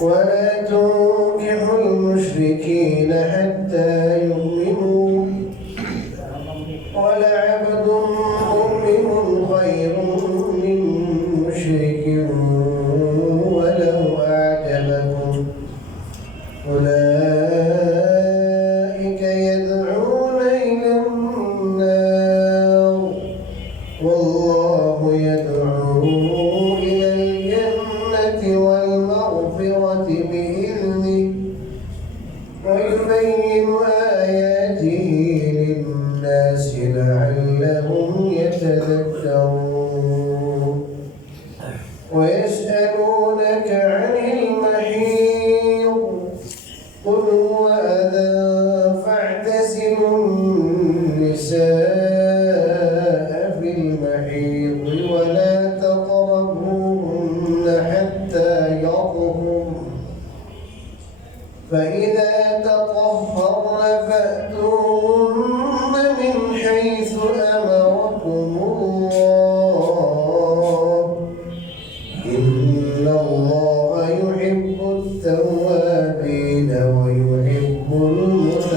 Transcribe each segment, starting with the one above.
ولا تنكحوا المشركين حتى يؤمنوا ولعبد مؤمن خير من مشرك ولو أعجبكم أولئك يدعون إلى النار والله يدعو إلى الجنة والمغفرة بإذنه ويبين آياته للناس لعلهم يتذكرون ويسألونك عن المحيض قل هو أذى فاعتزلوا النساء في المحيض ولا تقربوهن حتى يطهرن فإذا تطهرن فأتوهن من حيث أمركم الله إن الله يحب التوابين ويحب المتطهرين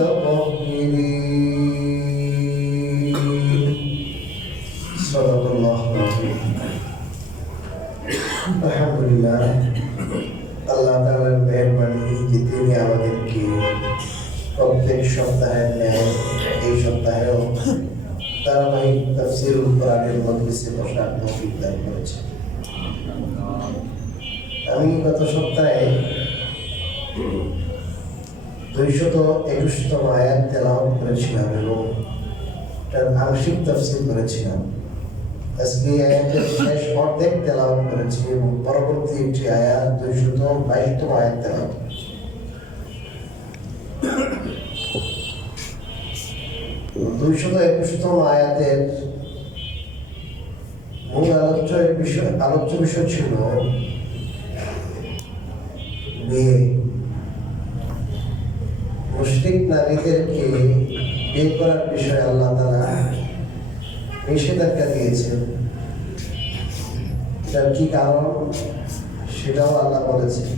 صدق الله العظيم الحمد لله আল্লাহ তাআলার মেহেরবানি যে তিনি আমাদেরকে প্রত্যেক সপ্তাহের ন্যায় এই সপ্তাহেও ধারাবাহিক তাফসীরুল কোরআনের মজলিসে বসার তৌফিক দান করেছেন। আমি গত সপ্তাহে 221তম আয়াত তেলাওয়াত করেছিলাম এবং তার আংশিক তাফসীর করেছিলাম। আজকে আয়াতের শেষ অর্ধেক তেলাওয়াত করেছি এবং পরবর্তী একটি আয়াত 222তম আয়াত তেলাওয়াত করেছি। 221তম আয়াতের মূল আলোচ্য বিষয় ছিল বিয়ে। মুশরিক নারীদেরকে বিয়ে করার বিষয়ে আল্লাহ তাআলা নিষেধাজ্ঞা দিয়েছেন। তার কি কারণ সেটাও আল্লাহ বলেছেন।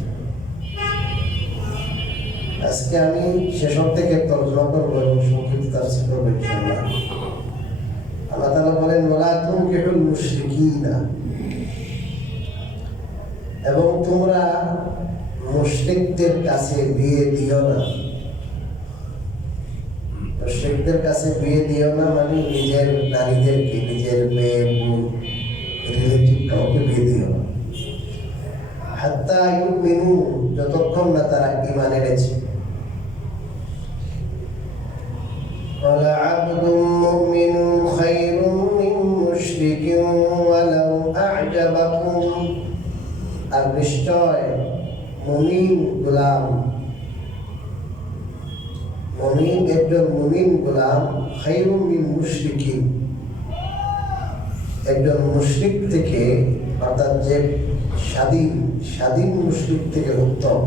আজকে আমি শেষক থেকে তর্জমা করবো এবং সংক্ষিপ্ত তাফসীর করবো ইনশাআল্লাহ। আল্লাহ তাআলা বলেন ওয়ালা তুনকিহুল মুশরিকিনা, এবং তোমরা মুশরিকদের কাছে বিয়ে দিও না। মুশরিকদের কাছে বিয়ে দিও না মানে নিজের নারীদেরকে, নিজের মেয়ে বোন রিলেটিভ কাউকে বিয়ে দিও না। হাত্তা ইউমিনু, যতক্ষণ না তারা ঈমান এনেছে। ওয়ালা আবদুম মুমিনুন খায়রুম মিন মুশরিকিন ওয়ালাউ আ'জাবাকুম, আর নিশ্চয় মুমিন গোলাম, মুমিন একজন মুমিন গোলাম খায়রুম মিন মুশরিকিন, একজন মুশরিক থেকে, অর্থাৎ যে স্বাধীন মুশরিক থেকে উত্তম।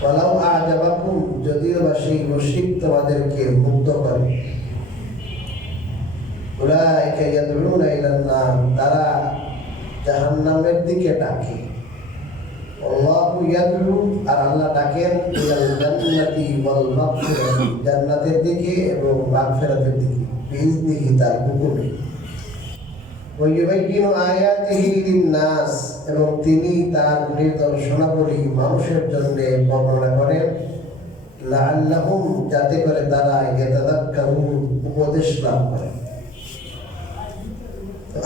ওয়ালাউ আ'জাবাকুম, যদিও বা সেই মুশরিক তোমাদেরকে মুগ্ধ করে। উলাইকা ইয়াদউনা ইলান নার, তারা জাহান্নামের দিকে ডাকে। আল্লাহু ইয়াদউ, আর আল্লাহ ডাকেন ইলাল জান্নাতি ওয়াল মাগফিরাতি, জান্নাতের দিকে এবং মাগফিরাতের দিকে, বিইজনিহি, তার হুকুমে। ওয়া ইউবাইয়িনু আয়াতিহি লিন-নাস, এবং তিনি তার নিদর্শনাবলী মানুষের জন্য বর্ণনা করেন। লাআল্লাহুম, যাতে করে তারা ইয়াতাযাক্কারুন, উপদেশ লাভ করে।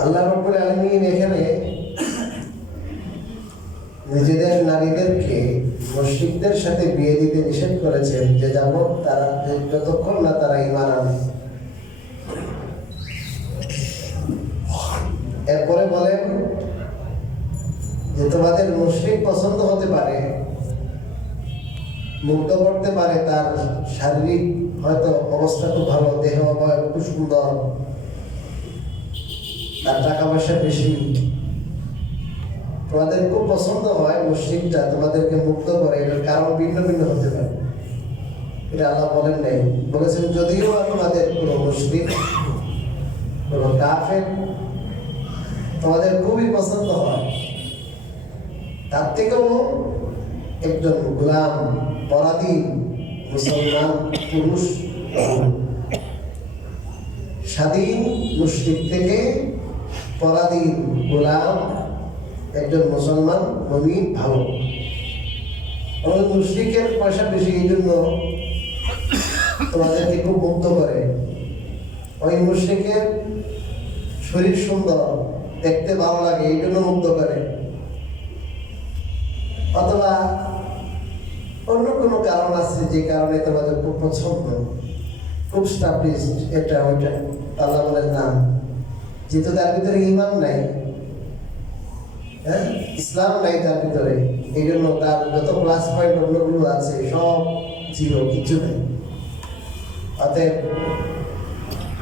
আল্লাহ রাব্বুল আলামিন এখানে নিজেদের নারীদেরকে মুশরিকদের সাথে বিয়ে দিতে নিষেধ করেছেন, যে যাবত তারা, যতক্ষণ না তারা ঈমান আনে। এরপরে বলেন যে তোমাদের মুশরিক পছন্দ হতে পারে, মুগ্ধ করতে পারে, তার শারীরিক হয়তো অবস্থা খুব ভালো, দেহ খুব সুন্দর, তার টাকা পয়সা বেশি, তোমাদের খুব পছন্দ হয় মুশরিকটা, তোমাদেরকে মুক্ত করে। এটার কারণ ভিন্ন ভিন্ন হতে পারে, এটা আল্লাহ বলেন নাই। বলেছেন যদিও তোমাদের কোনো মুশরিক, কোনো কাফের তোমাদের খুবই পছন্দ হয়, তার থেকেও একজন গোলাম পরাধীন মুসলমান পুরুষ স্বাধীন মুশরিক থেকে পরাধীন গোলাম একজন মুসলমান মুমিন ভালো। আমাদের মুশরিকের পয়সা বেশি, এই জন্য তোমাদেরকে খুব মুগ্ধ করে। ওই মুশরিকের শরীর সুন্দর, দেখতে ভালো লাগে, এই জন্য মুগ্ধ করে। অথবা অন্য কোনো কারণ আছে যে কারণে তোমাদের খুব পছন্দ, খুব স্টাবলিশড, এটা ওইটা আল্লাহ বলেন না, যেহেতু তার ভিতরে ইমান নাই, হ্যাঁ, ইসলাম নাই তার ভিতরে, এই জন্য তার যত প্লাস পয়েন্ট অন্যগুলো আছে সব জিরো, কিছু নেই। অতএব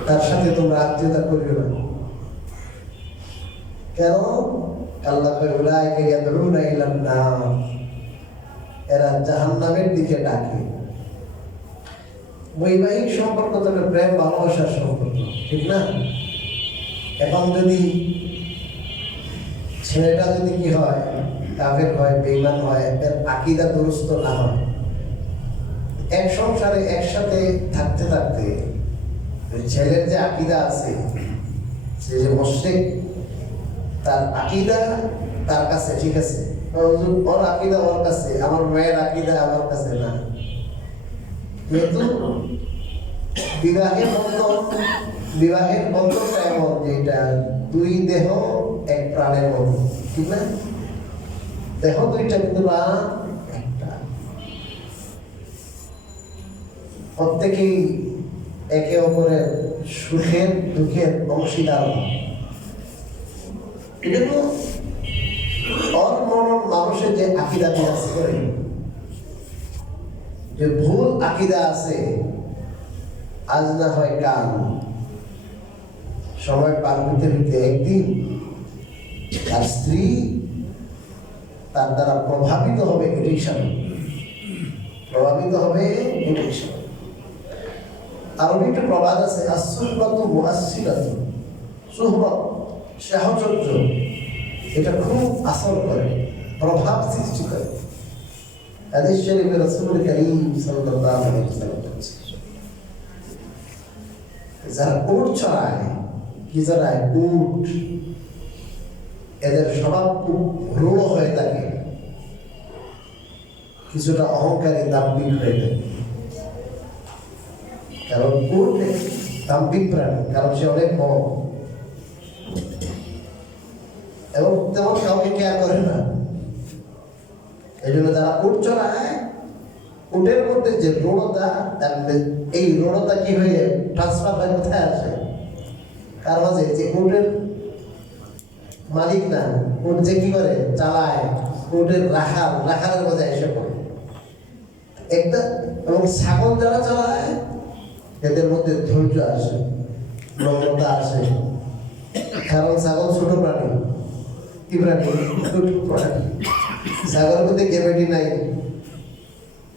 তার সাথে তোমরা আত্মীয়তা করিও না। কেন? আল্লাহ এরা জাহান্নামের দিকে ডাকে। বৈবাহিক সম্পর্ক তবে প্রেম ভালোবাসার সম্পর্ক, ঠিক না? এখন যদি ছেলেটা যদি কি হয়, কাফের হয়, বেঈমান হয়, এর আকীদা দুরুস্ত না হয়, এক সংসারে একসাথে থাকতে থাকতে ছেলের যে আকীদা আছে, সে যে মুশরিক, তার আকীদা তার কাছে ঠিক আছে, ওর আকীদা ওর কাছে, আমার মেয়ের আকীদা আমার কাছে না। কিন্তু বিবাহের বন্ধনটা এমন যেটা দুই দেহ এক প্রাণের মতো, ঠিক না? দেহ দুইটা কিন্তু একটা, প্রত্যেকেই একে অপরের সুখের দুঃখের অংশীদার। এজন্য মানুষের যে আকীদা বিরাজ করে, যে ভুল আকীদা আছে, আজ না হয় কাল, সময় পার হইতে হইতে একদিন তার স্ত্রী তার দ্বারা প্রভাবিত হবে, এটাই স্বাভাবিক। প্রভাবিত হবে এটাই স্বাভাবিক। আরো একটা প্রবাদ আছে, আসুহবাত মুআসসিরাত, সুহবত সাহচর্য, এটা খুব আসর করে, প্রভাব সৃষ্টি করে। হাদিস শরীফে রাসূল করিম সাল্লাল্লাহু আলাইহি ওয়াসাল্লাম বলেছেন, যারা উট চড়ায়, কি চড়ায়? উট, এদের স্বভাব খুব রূঢ় হয়ে থাকে, কিছুটা অহংকারী, দাম্ভিক হয়ে থাকে। কারণ উট দাম্ভিক প্রাণী, কারণ সে অনেক বড় এবং তেমন কাউকে কেয়ার করে না। এই জন্য যারা উট চড়ায়, উটের মধ্যে যে রূঢ়তা, এই রূঢ়তা কি হয়ে ট্রান্সফার হয়ে কোথায় আসে? কার মাঝে? যে উটের মালিক না, উট যে কি করে চালায়, উটের রাখালের মাঝে এসে পড়ে একটা। এবং ছাগল যারা চালায়, এদের মধ্যে ধৈর্য আসে, নম্রতা আসে। কারণ ছাগল ছোট প্রাণী, কি প্রাণী? ছোট প্রাণী। ছাগলের মধ্যে গ্যাভিটি নাই,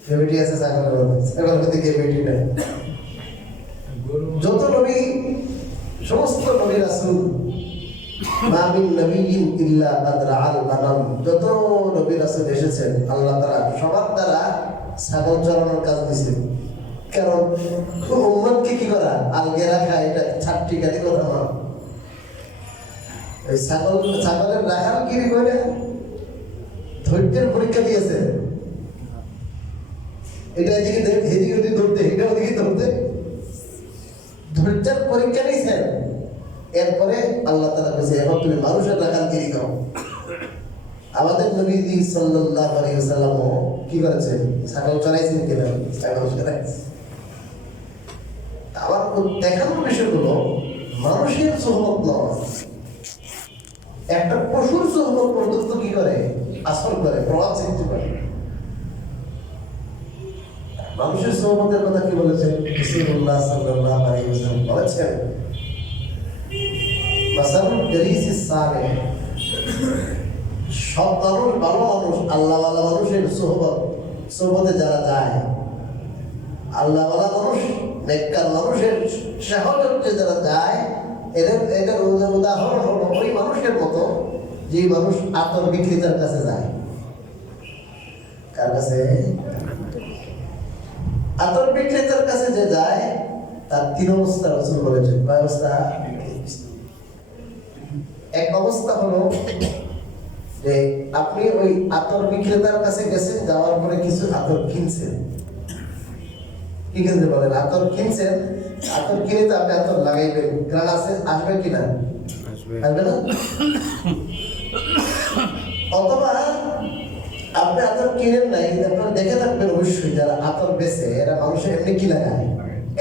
গ্যাভিটি আছে ছাগলের মধ্যে, ছাগলের মধ্যে গ্যাভিটি নাই। যত নবী, সমস্ত নবী রাসূল, মা মিন নাবিয়্যিন ইল্লা কাদ রাআল গানাম, যত নবী রাসূল এসেছেন, আল্লাহ তাআলা সবার দ্বারা ছাগল চড়ানোর কাজ দিয়েছেন। কারণ উম্মতকে কি করা, আলগে রাখা, এটা ছাট্টি কাটি কথা না। এই ছাগলের রাখাল গিরি করে ধৈর্যের পরীক্ষা দিয়েছে। এটা এদিকে এদিকে ধরতে, এটা ওদিকে ধরতে, ধৈর্যের পরীক্ষা নিয়েছেন। এরপরে আল্লাহ তাআলা বলেছে, এখন তুমি মানুষের রাখাল গিরি করো। আমাদের নবী সাল্লাল্লাহু আলাইহি ওয়াসাল্লাম কি করেছেন? ছাগল চড়াইছেন কিনা? ছাগল চড়াইছেন। আবার দেখানোর বিষয়গুলো মানুষের সোহবত নয়, একটা পশুর সোহবত পর্যন্ত কি করে, আসর করে, প্রভাব সৃষ্টি করে। মানুষের সোহবতের কথা কি বলেছেন রাসূলুল্লাহ সাল্লাল্লাহু আলাইহি ওয়াসাল্লাম? বলেছেন, মাসালুল জালিসিস সালেহ, সব মানুষ, ভালো মানুষ, আল্লাহওয়ালা মানুষের সোহবতে যারা যায়, আল্লাহওয়ালা মানুষ, নেককার মানুষের সাহচর্যে যারা যায়, এটার উদাহরণ হলো ওই মানুষের মতো যে মানুষ আতর বিক্রেতার কাছে যায়। কার কাছে? আতর বিক্রেতার কাছে যে যায় তার তিন অবস্থা রাসূল বলেছেন। কয় অবস্থা? এক অবস্থা হলো যে আপনি ওই আতর বিক্রেতার কাছে গেছেন, যাওয়ার পরে কিছু আতর কিনছেন। কি কিনতে বলেন? আতর কিনছেন। আতর কিনে তো আপনি আতর লাগাইবেন, গ্রান আছে, আসবে কিনা? আসবে না। অথবা আপনি আতর কিনেন নাই, আপনারা দেখে থাকবেন অবশ্যই যারা আতর বেচে এরা মানুষের এমনি কি লাগায়,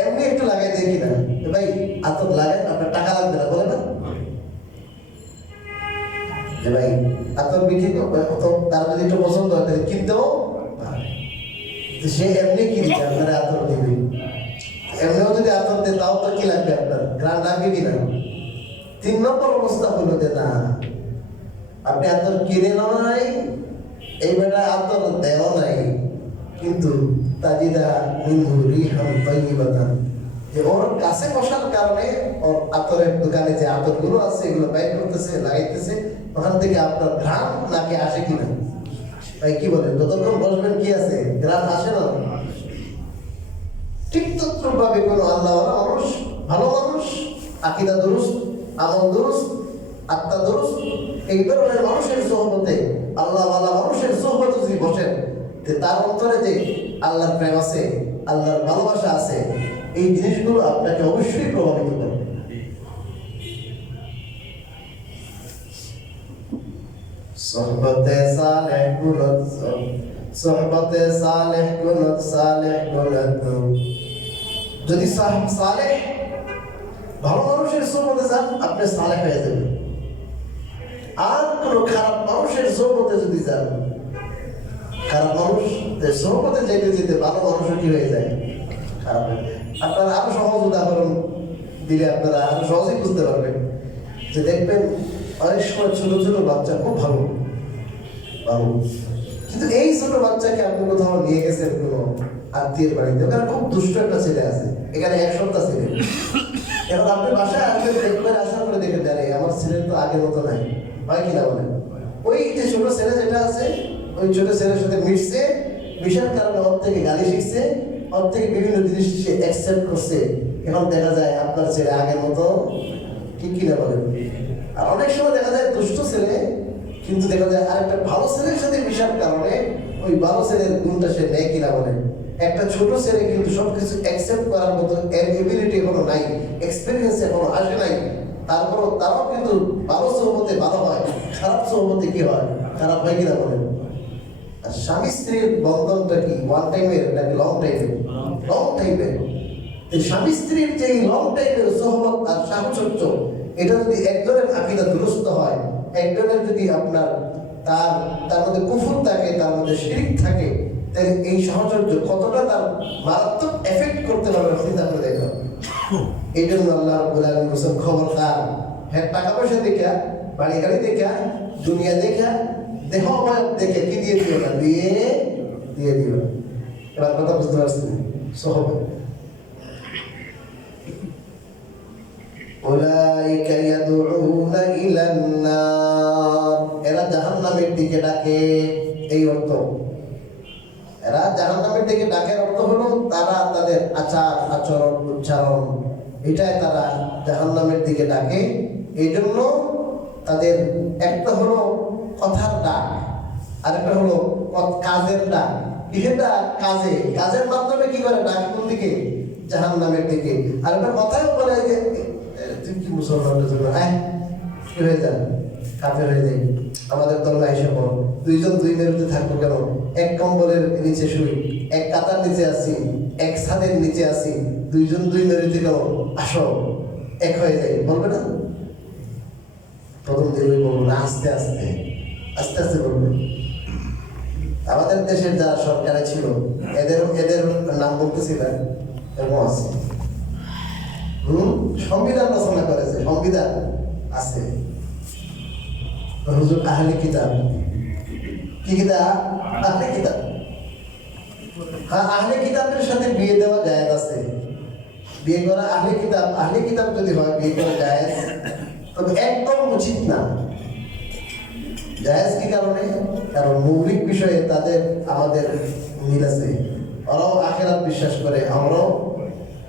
এমনি একটু লাগাই দেয় কিনা, ভাই আতর লাগায় আপনার টাকা লাগবে না, বলে না যে ভাই আতর বিক্রি তার যদি একটু পছন্দ হয় তাহলে কিনতেও সে এমনি কিনছে, আপনারা আতর দিবে। এমনিও যদি আতর দেয় তাও তো কি লাগবে, আপনার গ্রান লাগবে কিনা। তিন নম্বর অবস্থা হলো যে না, আপনি আতর কিনে নাই, এই বেটা আতর দেও নাই, কিন্তু তাজিদা মিনহু রিহান তাইয়িবাতান, যে ওর কাছে বসার কারণে ওর আতরের দোকানে যে আতরগুলো আছে এগুলো বাইর করতেছে, লাগাইতেছে, ওখান থেকে আপনার ঘ্রাণ নাকে আসে কিনা। ভাই কি বলেন, যতক্ষণ বসবেন কি আছে, ঘ্রাণ আসে না? ঠিক তদ্রুপভাবে কোনো আল্লাহওয়ালা মানুষ, ভালো মানুষ, আকীদা দুরুস্ত, আমল দুরুস্ত, আত্মা দুরুস্ত, এই ধরনের মানুষের সোহবতে, আল্লাহওয়ালা মানুষের সোহবতে যদি বসেন, তার অন্তরে যে আল্লাহর প্রেম আছে, আল্লাহর ভালোবাসা আছে, এই জিনিসগুলো আপনাকে অবশ্যই প্রভাবিত করবে। সোহবতে সালেহ গুনত, সোহবতে সালেহ গুনত, সালেহ গুনত। যদি সালেহ ভালো মানুষের সোহবতে যান, আপনি সালেহ হয়ে যাবেন। আর কোন খারাপ মানুষের সোহবতে যদি যান, খারাপ মানুষদের সোহবতে যেতে যেতে ভালো মানুষও কি হয়ে যায়, খারাপ হয়ে যায়। আপনারা আরো সহজ উদাহরণ দিলে আপনারা আরো সহজেই বুঝতে পারবেন। যে দেখবেন অনেক সময় ছোট ছোট বাচ্চা খুব ভালো ভালো, কিন্তু এই ছোট বাচ্চাকে আপনি কোথাও নিয়ে গেছেন কোনো আত্মীয়ের বাড়িতে, ওখানে খুব দুষ্ট একটা ছেলে আছে, এখানে এক সপ্তাহ ছেলে। এখন আপনি বাসায় আসবেন, দেখবেন, আসার পরে দেখে দেন আমার ছেলের তো আগের মতো নাই, হয় কিনা বলেন? ওই যে ছোট ছেলে যেটা আছে, ওই ছোট ছেলের সাথে মিশছে, মিশার কারণে ওর থেকে গালি শিখছে, ওর থেকে বিভিন্ন জিনিস সে অ্যাকসেপ্ট করছে। এখন দেখা যায় আপনার ছেলে আগের মতো, ঠিক কিনা বলেন? আর অনেক সময় দেখা যায় দুষ্ট ছেলে, কিন্তু দেখা যায় আরেকটা ভালো ছেলের সাথে মিশার কারণে ওই ভালো ছেলের গুণটা সে নেয় কিনা বলেন। একটা ছোট ছেলে কিন্তু সবকিছু অ্যাকসেপ্ট করার মতো এবিলিটি এখনো নাই, এক্সপেরিয়েন্স এখনো আসে নাই, তারপরও তারাও কিন্তু ভালো সোহবতে ভালো হয়, খারাপ সোহবতে কি হয়, খারাপ হয় কিনা বলেন। আর স্বামী স্ত্রীর বন্ধনটা কি ওয়ান টাইমের নাকি লং টাইমের? লং টাইমের। স্বামী স্ত্রীর যে লং টাইমের সোহবত আর সাহচর্য, এটা যদি একজনের আকীদা দুরুস্ত হয়, একজনের যদি আপনার তার মধ্যে কুফর থাকে, তার মধ্যে শিরক থাকে, তাহলে এই সাহচর্য কতটা তার মারাত্মক এফেক্ট করতে পারবে চিন্তা করে দেখো। এই জন্য আল্লাহ রাব্বুল আলামিন বলেছেন, খবরদার, হ্যাঁ টাকা পয়সা দেখা, বাড়ি গাড়ি দেখা, দুনিয়া দেখা, দেহ অবয়ব দেখে কি দিয়ে দিও না, দিয়ে দিও। এবার কথা বুঝতে পারছেন? সহবে উলাইকা ইয়াদউনা ইলান নার, এরা জাহান্নামের দিকে ডাকে। এই অর্থ, এরা জাহান্নামের দিকে ডাকের অর্থ হলো তারা তাদের আচার আচরণ উচ্চারণ এটাই তারা জাহান্নামের দিকে ডাকে। এই জন্য তাদের একটা হলো কথার ডাক, আরেকটা হলো কাজের ডাক। কিসের ডাক? কাজের মাধ্যমে কি করে ডাক, কোন দিকে? জাহান্নামের দিকে। আর একটা কথাও বলে যে তুই কি মুসলমানের জন্য কি হয়ে যান, কাফের হয়ে যাই, আমাদের দলে এসে বল, দুইজন দুই মেরুতে থাকবো কেন, এক কম্বলের নিচে শুই, এক কাতার নিচে আসি, এক ছাদের নিচে আসি, দুইজন দুই মেরুতে কেন, আসো এক হয়ে যাই, বলবে না? প্রথম দিন বলবো না, আস্তে আস্তে আস্তে আস্তে বলবে। আমাদের দেশের যারা সরকারে ছিল এদের নাম বলতেছি না, এরকম আছে। সংবিধান রচনা করেছে, সংবিধান আছে, হুজুর আহলে কিতাব। কি কিতাব? আহলে কিতাব। হ্যাঁ, আহলে কিতাবের সাথে বিয়ে দেওয়া জায়েজ আছে, বিয়ে করা আহলে কিতাব যদি হয় বিয়ে করা জায়েজ, তবে একদম উচিত না। জায়েজ কি কারণে? কারণ মৌলিক বিষয়ে তাদের আমাদের মিল আছে। ওরাও আখিরাত বিশ্বাস করে, আমরাও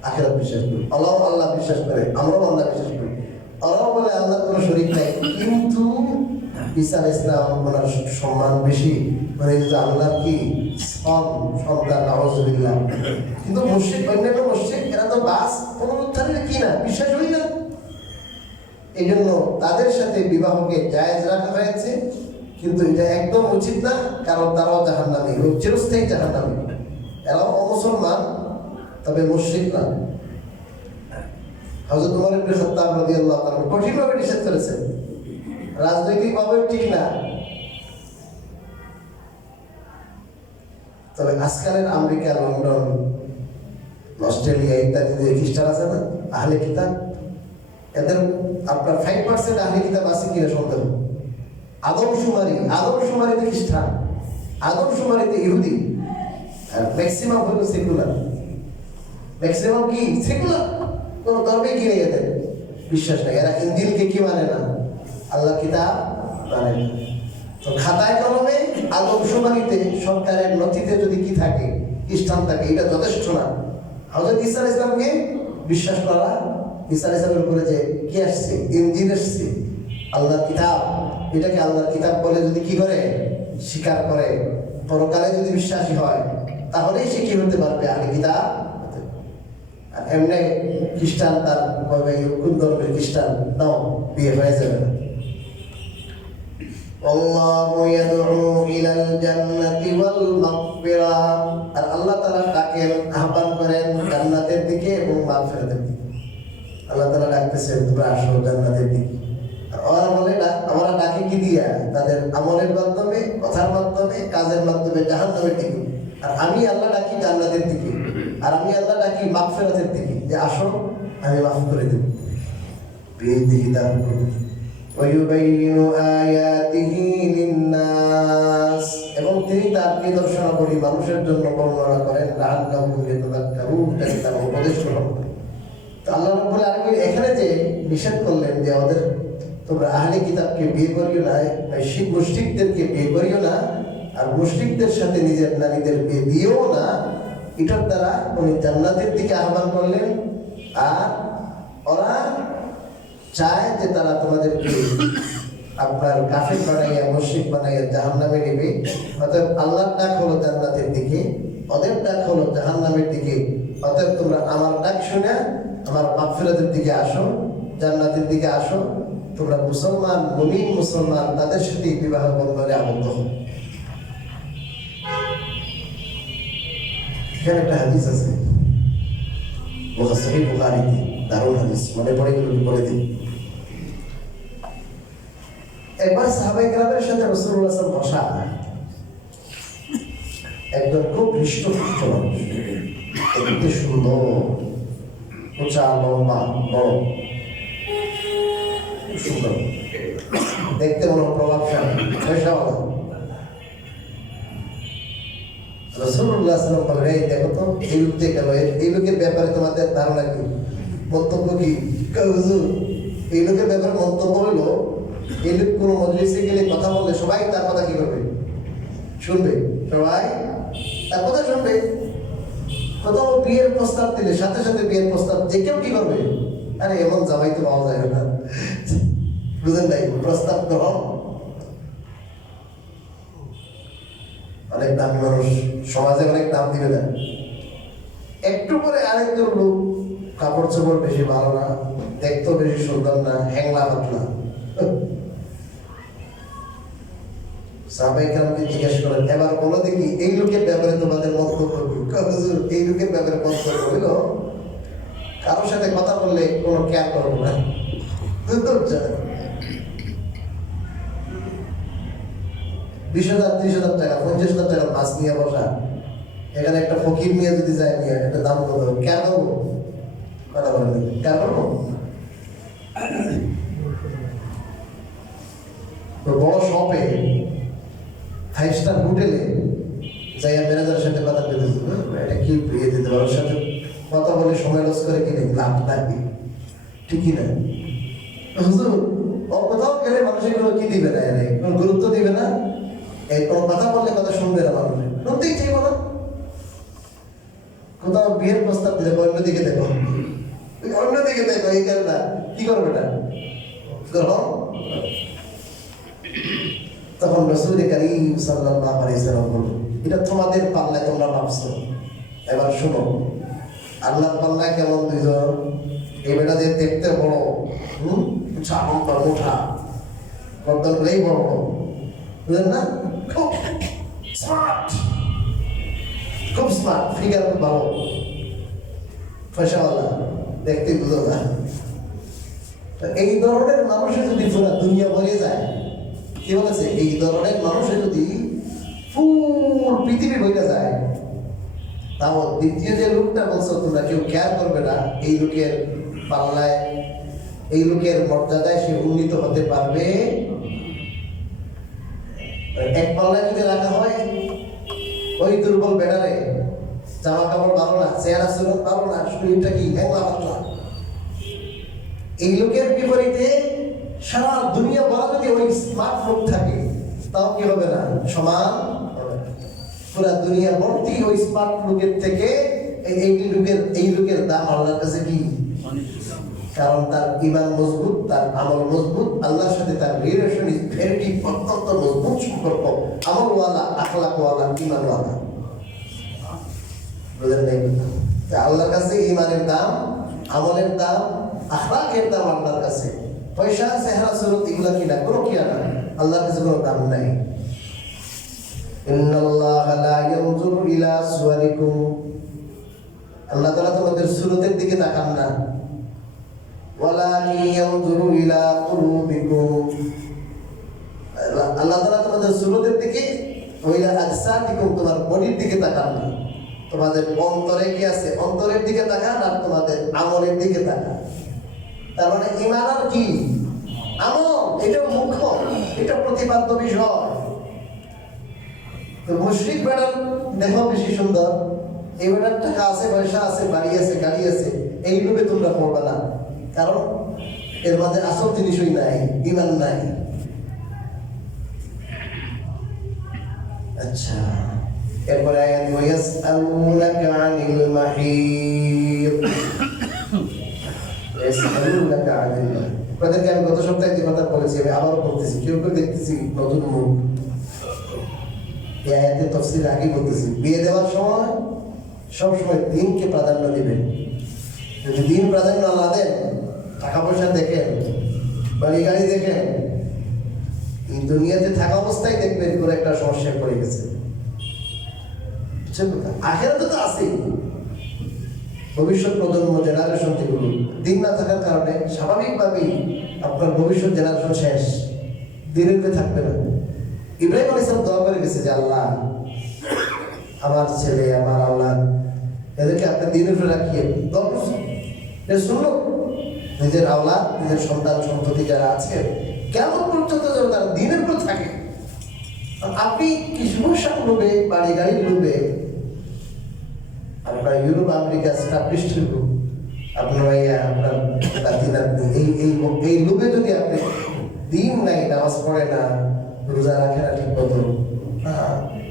আখিরাত বিশ্বাস করি। ওরাও আল্লাহ বিশ্বাস করে, আমরাও আল্লাহ বিশ্বাস করি। ওরাও বলে আল্লাহ কোনো শরীক নাই, কিন্তু ঈসা আলাইহিস সালাম ওনার সম্মান বেশি, মানে যে আল্লাহর কি সন্তান, নাউজুবিল্লাহ। কিন্তু মুশরিক, অন্যান্য মুশরিক এরা তো বাস পুনরুত্থানের কি না বিশ্বাস হই না। এই জন্য তাদের সাথে বিবাহকে জায়েজ রাখা হয়েছে, কিন্তু এটা একদম উচিত না, কারণ তারাও জাহান্নামী, চিরস্থায়ী জাহান্নামী। এরাও অমুসলমান, তবে মুশরিক না। হযরত ওমর ইবনে খাত্তাব রাদিয়াল্লাহু তাআলা কঠিনভাবে নিষেধ করেছেন, রাজনৈতিকভাবে ঠিক না। তবে আজকালের আমেরিকা, লন্ডন, অস্ট্রেলিয়া ইত্যাদি যে খ্রিস্টান আছে না, আহলে কিতাব, এদের আপনার 5% আহলে কিতাব আছে কিনা সন্দেহ। আদমশুমারিতে খ্রিস্টান, আদমশুমারিতে ইহুদি, আর ম্যাক্সিমাম হলো সেকুলার। ম্যাক্সিমাম কি সেকুলার, কোন ধর্মে কি নেই এদের বিশ্বাস নাই। এরা ইনজিলকে কি মানে না, আল্লাহ কিতাব মানে না। তো খাতায় কলমে আদমশুমারিতে সরকারের নথিতে যদি কি থাকে, খ্রিস্টান থাকে, এটা যথেষ্ট না। হযরত ঈসা আলাইহিস সালামকে বিশ্বাস করা, ঈসা আলাইহিস সালামের উপরে যে কি আসছে, ইনজিল আসছে, আল্লাহর কিতাব, এটাকে আল্লাহর কিতাব বলে যদি কি করে, স্বীকার করে, পরকালে যদি বিশ্বাসী হয়, তাহলেই সে কি হতে পারবে, আহলে কিতাব। আর এমনি খ্রিস্টান তার কোন ধর্মের খ্রিস্টান নাও, বিয়ে হয়ে যাবে না। আল্লাহু ইয়াদউ ইলাল জান্নাতি ওয়াল মাগফিরা, আর আল্লাহ তাআলা ডাকেন, আহ্বান করেন জান্নাতের দিকে এবং মাগফিরাতের দিকে। আল্লাহ তাআলা ডাকতেছেন, তোমরা আসো জান্নাতের দিকে। আর ওরা বলে আমরা ডাকি কি দিয়া, তাদের আমলের মাধ্যমে, কথার মাধ্যমে, কাজের মাধ্যমে জাহান্নামের দিকে। আর আমি আল্লাহ ডাকি জান্নাতের দিকে, আর আমি আল্লাহ ডাকি মাগফিরাতের দিকে, যে আসো আমি মাফ করে দেব। বিইযনিহি তাআলা وَيُبَيِّنُ آيَاتِهِ لِلنَّاسِ, এবং তিনি তার নিদর্শনাবলী মানুষের জন্য বর্ণনা করেন, লাআল্লাহুম ইয়াতাযাক্কারুন, যাতে তারা উপদেশ গ্রহণ করে। তো আল্লাহ রাব্বুল আলামিন এখানে যে নিষেধ করলেন যে ওদের তোমরা আহলে কিতাবকে বিয়ে করিও না, মুশরিকদেরকে বিয়ে করিও না, আর মুশরিকদের সাথে নিজের নারীদের বিয়ে দিও না, এটার দ্বারা উনি জান্নাতের দিকে আহ্বান করলেন। আর ওরা চায় যে তারা তোমাদেরকে আপনার কাফের বানাইয়া, মুশরিক বানাইয়া জাহান্নামে নেবে। অতএব আল্লাহর ডাক হলো জান্নাতের দিকে, ওদের ডাক হলো জাহান্নামের দিকে। অতএব তোমরা আমার ডাক শুনে আমার মাগফিরাতের দিকে আসো, জান্নাতের দিকে আসো। তোমরা মুসলমান, মুমিন মুসলমান, তাদের সাথে বিবাহ বন্ধনে আবদ্ধ হও। এখানে একটা হাদিস আছে, সহিহ বুখারীতে, দারুণ হাদিস, মনে পড়ে গেল বলে দিই। একবার সাহাবায়ে কেরামের সাথে রাসূলুল্লাহ সাল্লাল্লাহু আলাইহি ওয়াসাল্লাম বসা, একজন খুব হৃষ্টপুষ্ট মানুষ, দেখতে সুন্দর, উঁচা, লম্বা, বড়, সুন্দর, দেখতে মনে প্রভাবশালী, পয়সাওয়ালা। রাসূলুল্লাহ সাল্লাল্লাহু আলাইহি ওয়াসাল্লাম বললেন, এই দেখো তো এই লোক যে গেল, এই লোকের ব্যাপারে তোমাদের ধারণা কি, মন্তব্য কি? হুজুর, এই লোকের ব্যাপারে মন্তব্য হলো, এই লোক কোনো মজলিসে গেলে কথা বললে সবাই তার কথা কি করবে, শুনবে, সবাই তার কথা শুনবে। কোথাও বিয়ের প্রস্তাব দিলে সাথে সাথে বিয়ের প্রস্তাব যে কেউ কি করবে, আরে এমন জামাই তো পাওয়া যায় না, বুঝেন নাই, প্রস্তাব গ্রহণ। অনেক দামি মানুষ, সমাজে অনেক দাম দিবে না। একটু পরে আরেকজন লোক, কাপড় চোপড় বেশি ভালো না, দেখতেও বেশি সুন্দর না, হ্যাংলা পাতলা। সাহাবায়ে কেরামকে জিজ্ঞেস করেন, এবার বলো দেখি এই লোকের ব্যাপারে তোমাদের মন্তব্য কি? হুজুর, এই লোকের ব্যাপারে মন্তব্য হইল, কারোর সাথে কথা বললে কোনো কেয়ার করবো না, 20,000, 30,000 টাকা, 50,000 টাকা মাছ নিয়ে বসা, এখানে একটা ফকির নিয়ে যদি যায়, নিয়ে একটা দাম কত, কেয়ার করবো? কথা বলেন, কেয়ার করবো? বড় শপে, 5 স্টার হোটেলে যাইয়া ম্যানেজারের সাথে কথা বলতেছি, এটা কি বিয়ে দিতে পারো, সাথে কথা বলে সময় লস করে কিনে লাভ থাকবে, ঠিকই না? হুজুর, ও কোথাও গেলে মানুষের কি দিবে না, কোনো গুরুত্ব দিবে না, এই কোনো কথা বললে কথা শুনবে না মানুষ, শুনতেই চাইবো না। কোথাও বিয়ের প্রস্তাব দিলে অন্যদিকে দেখো, অন্যদিকে দেখো, এই কারণে কি করবে এটা গ্রহণ। তখন রাসূল কারীম সাল্লাল্লাহু আলাইহি ওয়াসাল্লাম বললেন, এটা তোমাদের পাল্লায় তোমরা ভাবছো, এবার শোনো আল্লাহর পাল্লায় কেমন দুইজন, এই বেটা যে দেখতে বড়, চামড়া মোটা, গর্দন গুলোই বড় বড়, বুঝলেন না, খুব স্মার্ট, খুব স্মার্ট, ফিগার খুব ভালো, পয়সাওয়ালা, দেখতে বুঝো না। এই ধরনের মানুষের যদি পুরো দুনিয়া ভরে যায়, কি বলেছে, এই ধরনের মানুষের যদি ফুল পৃথিবী ভরে যায়, তাও দ্বিতীয় যে লোকটা বলছো তোমরা কেউ কেয়ার করবে না, এই লোকের পাল্লায়, এই লোকের মর্যাদায় সে উন্নীত হতে পারবে। এক পাল্লায় যদি রাখা হয় ওই দুর্বল বেটারে, জামা কাপড় ভালো না, চেহারা সুরত ভালো না, শরীরটা কি একলা পাতলা, এই লোকের বিপরীতে সারা দুনিয়া ভরা যদি ওই স্মার্ট লোক থাকে, তাও কি হবে না, সমান হবে না। পুরা দুনিয়া ভর্তি ওই স্মার্ট লোকের থেকে এই লোকের দাম আল্লাহর কাছে কি, কারণ তার ঈমান মজবুত, তার আমল মজবুত, আল্লাহর সাথে তার রিলেশন ইজ ভেরি ডিপ, অত্যন্ত মজবুত সম্পর্ক, আমলওয়ালা, আখলাকওয়ালা, ঈমানওয়ালা। বুঝলেন নাই? আল্লাহর কাছে ঈমানের দাম, আমলের দাম, আখলাকের দাম আল্লাহর কাছে। পয়সা, চেহারা, সুরত এগুলা কিনা কোনো কিনা না, আল্লাহর কাছে কোনো দাম নাই। ইন্নাল্লাহা লা ইয়ানজুরু ইলা সুওয়ারিকুম, আল্লাহ তাআলা তোমাদের সুরতের দিকে তাকান না, ওয়ালাকিন ইয়ানজুরু ইলা কুলুবিকুম, আল্লাহ তাআলা তোমাদের সুরতের দিকে, ওইলা আজসাদিকুম, তোমার বডির দিকে তাকান না, তোমাদের অন্তরে কি আছে অন্তরের দিকে তাকান, আর তোমাদের আমলের দিকে তাকান। তার মানে ঈমান আর কি আমল, এটা মুখ্য, এটা প্রতিপাদ্য বিষয়। তো মুশরিক বেড়ার দেখো বেশি সুন্দর, এই বেড়ার টাকা আছে, পয়সা আছে, বাড়ি আছে, গাড়ি আছে, এই লোভে তোমরা পড়বে না, কারণ এর মাঝে আসল জিনিসই নাই, ঈমান নাই। আচ্ছা, এরপরে আয়াত, ওয়ায়াসআলুনাকা আনিল মাহিদ, ইয়াসআলুনাকা আনিল মাহিদ। আপনাদেরকে আমি গত সপ্তাহে যে কথা বলেছি আমি আবারও বলতেছি, কেউ কেউ দেখতেছি নতুন মুখ, এই আয়াতের তাফসীর আগে বলতেছি, বিয়ে দেওয়ার সময় সবসময় দিনকে প্রাধান্য দিবেন। যদি দিন প্রাধান্য না দেন, টাকা পয়সা দেখেন, বাড়ি গাড়ি দেখেন, এই দুনিয়াতে থাকা অবস্থায় দেখবেন কোনো একটা সমস্যায় পড়ে গেছে। আখিরাতে তো আছেই, ভবিষ্যৎ প্রজন্ম, জেনারেশন যেগুলো, দিন না থাকার কারণে স্বাভাবিকভাবেই আপনার ভবিষ্যৎ জেনারেশন শেষ, দিনের উপরে থাকবে না। ইব্রাহিম আলাইহিস সালাম দোয়া করে গেছে যে আল্লাহ, আমার ছেলে, আমার আওলাদ, এদেরকে আপনি দিনের উপরে রাখিয়ে শুনলো, নিজের আওলাদ, নিজের সন্তান সন্ততি যারা আছে কেমন পর্যন্ত যেন তারা দিনের উপর থাকে। আপনি কিছু পোশাক লোভে, বাড়ি গাড়ির লোভে, আপনার ইউরোপ আমেরিকা স্টাবলিশড হইব, আপনার ভাইয়া, আপনার নাতি নাতনি, এই লোভে যদি আপনি দিন নাই, নামাজ পড়ে না, রোজা রাখে না ঠিক মতো,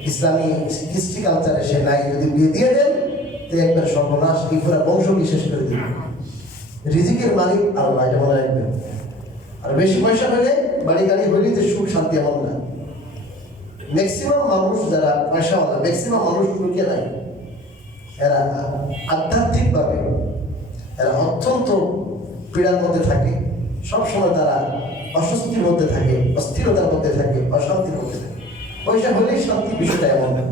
ইসলামী কৃষ্টি কালচারে সে নাই, যদি বিয়ে দিয়ে দেন তো একবার সর্বনাশ, এই পুরা বংশকে শেষ করে দেবেন। রিজিকের মালিক আল্লাহ, এটা মনে রাখবেন। আর বেশি পয়সা পেলে, বাড়ি গাড়ি হইলে যে সুখ শান্তি এমন না। ম্যাক্সিমাম মানুষ যারা পয়সাওয়ালা, ম্যাক্সিমাম মানুষ সুখে নাই, এরা আধ্যাত্মিকভাবে এরা অত্যন্ত পীড়ার মধ্যে থাকে, সবসময় তারা অস্বস্তির মধ্যে থাকে, অস্থিরতার মধ্যে থাকে, অশান্তির মধ্যে থাকে। পয়সা হলেই শান্তি, বিষয়টা এমন না।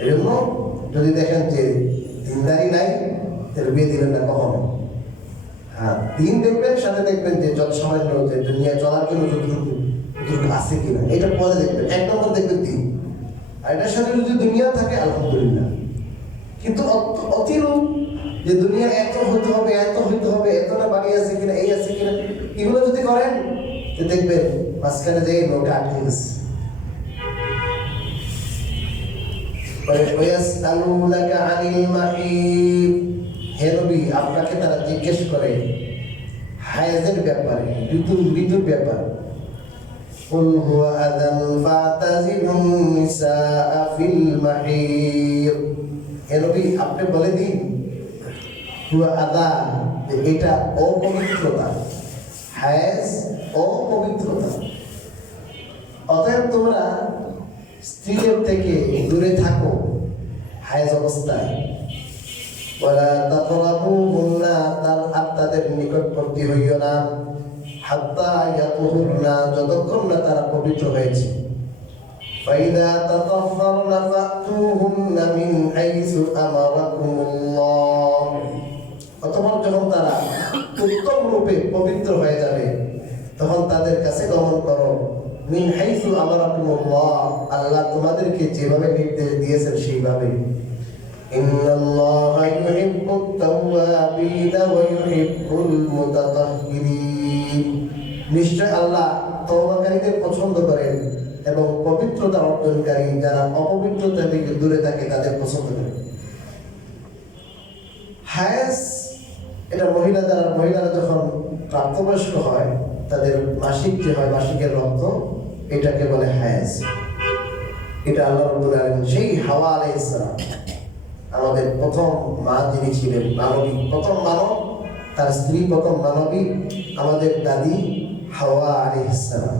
এই জন্য যদি দেখেন যে দিনদারি নাই, তাহলে বিয়ে দিবেন না কখনো। হ্যাঁ, দিন দেখবেন, সাথে দেখবেন যে যত সামান্য যে দুনিয়া চলার জন্য যতটুকু আছে কিনা, এটা পরে দেখবেন। এক নম্বর দেখবেন দিন, আর এটার সাথে যদি দুনিয়া থাকে আলহামদুলিল্লাহ। কিন্তু অতিরূপ যে দুনিয়া এত হইতে হবে, এত হইতে হবে, এতটা বাড়ি আছে কিনা, এই আছে কিনা, এগুলো যদি করেন তো দেখবেন মাঝখানে যে নৌকা আটকে গেছে। ওয়ায়াসআলুনাকা আনিল মাহিদ, হে নবী, আপনাকে তারা জিজ্ঞেস করে হায়েজের ব্যাপারে, ঋতুর ব্যাপার। قل هو أذى فاعتزلوا النساء في المحيض হে নবী আপনি বলে দিন হুয়া আযা এটা অপবিত্রতা হায়েজ অপবিত্রতা অতএব তোমরা স্ত্রীদের থেকে দূরে থাকো হায়েজ অবস্থায় ওয়ালা তাকরাবুহুন্না তাদের নিকটবর্তী হইও না হাত্তা ইয়াতুহুরনা যতক্ষণ না তারা পবিত্র হয়েছে ফাইদা তাতাহহারনা ফাতুহুন্না মিন হাইসু আমারাকুমুল্লাহ অতঃপর যখন তারা উত্তম রূপে পবিত্র হয়ে যাবে তখন তাদের কাছে গমন করো মিন হাইসু আমারাকুমুল্লাহ আল্লাহ তোমাদেরকে যেভাবে নির্দেশ দিয়েছেন সেইভাবে ইন্নাল্লাহা ইউহিব্বুত তাওয়াবিন ওয়া ইউহিব্বুল মুতাতাহহিরিন নিশ্চয় আল্লাহ তওবাকারীদের পছন্দ করেন এবং পবিত্রতা অর্জনকারী যারা অপবিত্রতা থেকে দূরে থাকে তাদের পছন্দ করেন হায়েজ এটা মহিলারা যখন প্রাপ্তবয়স্ক হয় তাদের মাসিক যে হয় মাসিকের রক্ত এটাকে বলে হায়েজ এটা আল্লাহ রাব্বুল আলামিন সেই হাওয়া আলাইহিস সালাম আমাদের প্রথম মা যিনি ছিলেন মানবী প্রথম মানব তার স্ত্রী প্রথম মানবী আমাদের দাদি হাওয়া আলাইহিস সালাম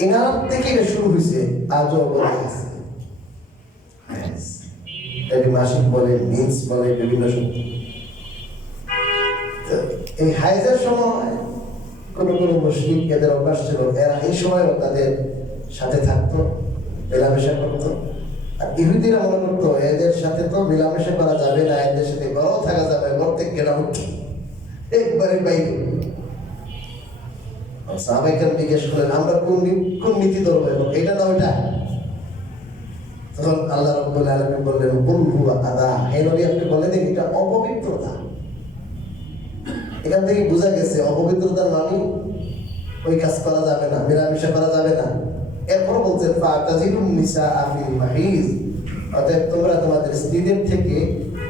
এনার থেকে এটা শুরু হয়েছে আজও বলে আছে মাসিক বলে মিন্স বলে বিভিন্ন শব্দ এই হাইজের সময় কোনো মুশরিক এদের অভ্যাস ছিল এরা এই সময়ও তাদের সাথে থাকতো মেলামেশা করতো আর ইহুদিরা মনে করতো এদের সাথে তো মেলামেশা করা যাবে না এদের সাথে ঘরও থাকা যাবে ঘর থেকে কেনা উঠতো একবারে বাইরে সাহাবাইকার জিজ্ঞেস করলেন আমরা কোন নীতি ধরবো এবং এটা না ওইটা তখন আল্লাহ রাব্বুল আলামিন বললেন কুল হুয়া আযা হে নবী আপনি বলে দিন এটা অপবিত্রতা এখান থেকে বোঝা গেছে অপবিত্রতার মানে ওই কাজ করা যাবে না মেলামেশা করা যাবে না এরপর বলছেন ফাতাজিলুন নিসাআ ফিল মাহিজ অতএব তোমরা তোমাদের স্ত্রীদের থেকে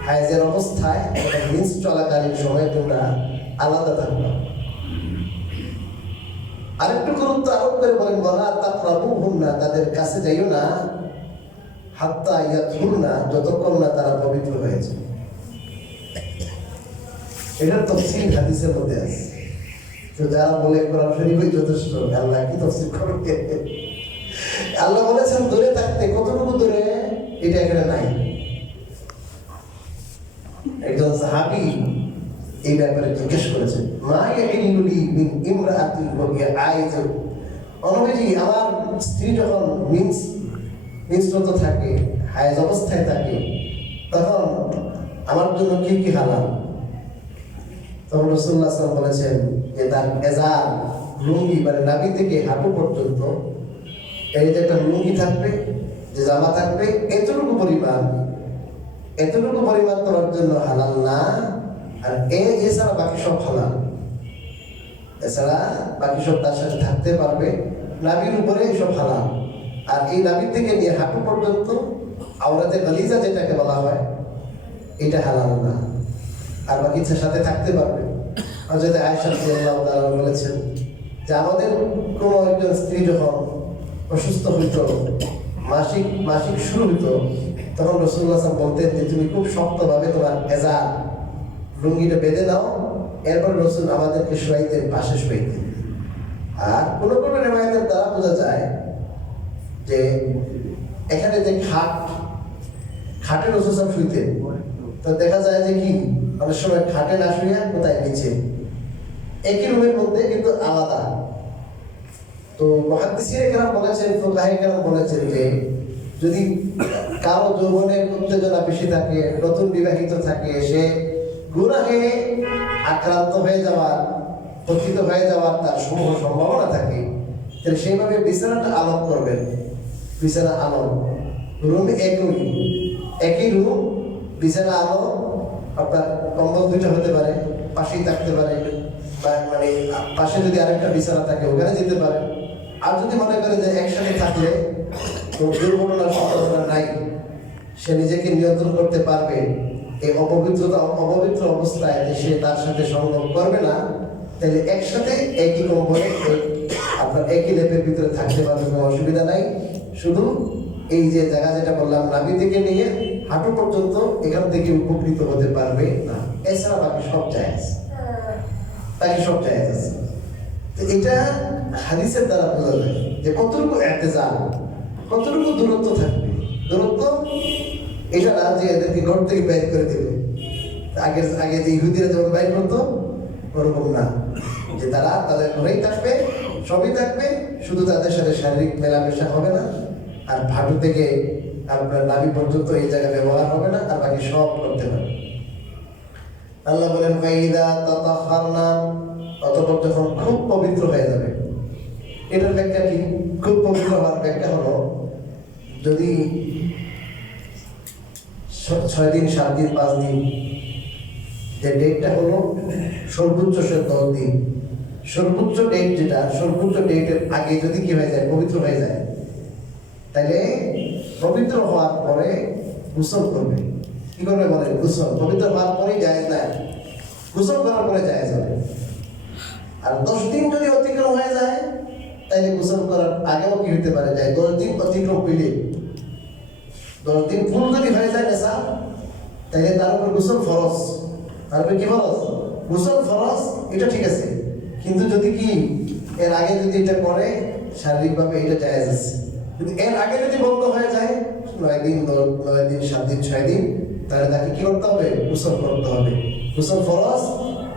হায়েজের অবস্থায় মিন্স চলাকালীন সময় তোমরা আলাদা থাকবে আরেকটু গুরুত্ব আরোপ করে বলেন ওয়ালা তাকরাবুহুন্না তাদের কাছে যাইও না হাত্তা ইয়াতুহুরনা যতক্ষণ না তারা পবিত্র হয়েছে এটার তাফসীর হাদিসের মধ্যে আছে তো যারা বলে কোরআন শরীফই যথেষ্ট আল্লাহ কি তাফসীর করবে আল্লাহ বলেছেন দূরে থাকতে কতটুকু দূরে এটা এখানে নাই একজন সাহাবী এই ব্যাপারে জিজ্ঞেস করেছেন মা ইয়াহিলু লি মিন ইমরাআতি ওয়া হিয়া আইজ নবীজি আমার স্ত্রী যখন মিন্সরত থাকে হায়েজ অবস্থায় থাকে তখন আমার জন্য কি কি হালাল তখন রাসূলুল্লাহ সাল্লাল্লাহু আলাইহি ওয়াসাল্লাম বলেছেন যে তার এজার লুঙ্গি মানে নাভি থেকে হাঁটু পর্যন্ত এই যে একটা লুঙ্গি থাকবে যে জামা থাকবে এতটুকু পরিমাণ তোমার জন্য হালাল না আর এছাড়া বাকি সব হালাল এছাড়া বাকি সব তার সাথে থাকতে পারবে নাভির উপরে সব হালাল আর এই নাভির থেকে নিয়ে হাঁটু পর্যন্ত আওরাতে গালিজা যেটাকে বলা হয় এটা হালাল না আর বাকি ইচ্ছার সাথে থাকতে পারবে হযরত আয়েশা রাদিয়াল্লাহু তাআলা বলেছেন যে আমাদের কোনো একজন স্ত্রী যখন অসুস্থ হইত মাসিক শুরু হইতো তখন রাসূলুল্লাহ সাল্লাল্লাহু আলাইহি ওয়াসাল্লাম বলতেন যে তুমি খুব শক্তভাবে তোমার এজার লুঙ্গিটা বেঁধে নাও এরপর রাসূল আমাদেরকে শোয়াইতেন পাশে শোয়াইতেন আর কোনো রিওয়ায়াতের দ্বারা বোঝা যায় যে এখানে যে খাটে রাসূল সাল্লাল্লাহু শুইতেন তো দেখা যায় যে কি অনেক সময় খাটে না শুয়ে কোথায় নিচে একই রুমের মধ্যে কিন্তু আলাদা তো মুহাদ্দিসিনে কেরাম বলেছেন ফুকাহে কেরাম বলেছেন যে যদি কারো যৌবনের উত্তেজনা বেশি থাকে নতুন বিবাহিত থাকে সে গুনাহে আক্রান্ত হয়ে যাওয়ার পতিত হয়ে যাওয়ার তার সম্ভাবনা থাকে তাহলে সেইভাবে বিছানাটা আলাপ করবেন বিছানা আলো রুম একই রুম বিছানা আলো আপনার কম্বল দুইটা হতে পারে পাশেই থাকতে পারে বা মানে পাশে যদি আরেকটা বিছানা থাকে ওখানে যেতে পারে আর যদি মনে করে যে একসাথে থাকলে তো দুর্ঘটনার সম্ভাবনা নাই সে নিজেকে নিয়ন্ত্রণ করতে পারবে এই অপবিত্র অবস্থায় সে তার সাথে সংগম করবে না তাহলে একসাথে একই কম্বলে আপনার একই লেপের ভিতরে থাকতে পারবে, কোনো অসুবিধা নাই। শুধু এই যে জায়গা যেটা বললাম নাভি থেকে নিয়ে হাঁটু পর্যন্ত এখান থেকে উপকৃত হতে পারবে না, এছাড়া বাকি সব জায়েজ, বাকি সব জায়েজ আছে। তো এটা হাদিসের দ্বারা বোঝা যায় যে কতটুকু এতেজাল, কতটুকু দূরত্ব থাকবে। দূরত্ব এটা না যে এদেরকে ঘর থেকে বের করে দেবে, আগে আগে যে ইহুদিরা যেমন বাইর করতো ওরকম না, যে তারা তাদের ঘরেই থাকবে, সবই থাকবে, শুধু তাদের সাথে শারীরিক মেলামেশা হবে না, আর ভাটু থেকে আপনার নাভি পর্যন্ত এই জায়গা ব্যবহার হবে না, আর বাকি সব করতে হবে। আল্লাহ বলেন ফাইদা তাতাহারনা, অতঃপর যখন খুব পবিত্র হয়ে যাবে। এটার ব্যাখ্যা কি? খুব পবিত্র হওয়ার ব্যাখ্যা হলো, যদি 6 দিন 7 দিন 5 দিন, যে ডেটটা হলো সর্বোচ্চ 10 দিন, সর্বোচ্চ ডেট যেটা, সর্বোচ্চ ডেটের আগে যদি কি হয়ে যায়, পবিত্র হয়ে যায়, তাহলে পবিত্র হওয়ার পরে গোসল করবে। কি করবে বলে? গোসল। পবিত্র হওয়ার পরেই জায়েজ না, গোসল করার পরে জায়েজ হবে। আর 10 দিন যদি অতিক্রম হয়ে যায়, তাহলে গোসল করার আগেও কি হতে পারে, যায় 10 দিন অতিক্রম হইলে, 10 দিন ফুল যদি হয়ে যায় নেশা, তাহলে তার উপর গোসল ফরজ। তারপরে কি ফরজ? গোসল ফরজ, এটা ঠিক আছে। কিন্তু যদি কি এর আগে যদি এটা করে, শারীরিকভাবে এটা জায়েজ আছে। কিন্তু এর আগে যদি বন্ধ হয়ে যায় 9 দিন 9 দিন 7 দিন 6 দিন, তাহলে তাকে কি করতে হবে? গোসল করতে হবে। গোসল ফরজ,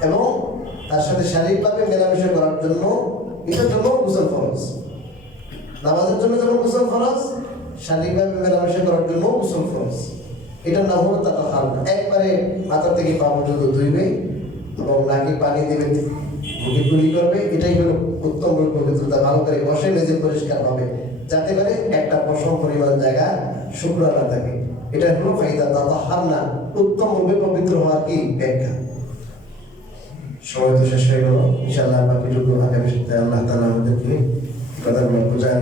এবং তার সাথে শারীরিকভাবে মেলামেশা করার জন্য, এটার জন্য গোসল ফরজ। নামাজের জন্য যেমন গোসল ফরজ, শারীরিকভাবে মেলামেশা করার জন্য গোসল ফরজ। এটার নাম হলো তাতাহার। একবারে মাথা থেকে পা পর্যন্ত ধুইবে এবং নাকে পানি দেবে, মুখে কুলি করবে, এটাই হলো উত্তম পবিত্রতা। ভালো করে বসে মেজে পরিষ্কার হবে, যাতে করে একটা পশম পরিমাণ জায়গা শুকনো না থাকে। এটা হলো ফাইদা তাতাহার না, উত্তম রূপে পবিত্র হওয়ার কি ব্যাখ্যা। সময় তো শেষ হয়ে গেল, ইনশাআল্লাহ বাকিটুকু আগামী সপ্তাহে আল্লাহ তাআলা আমাদেরকে কথাগুলো বোঝায়।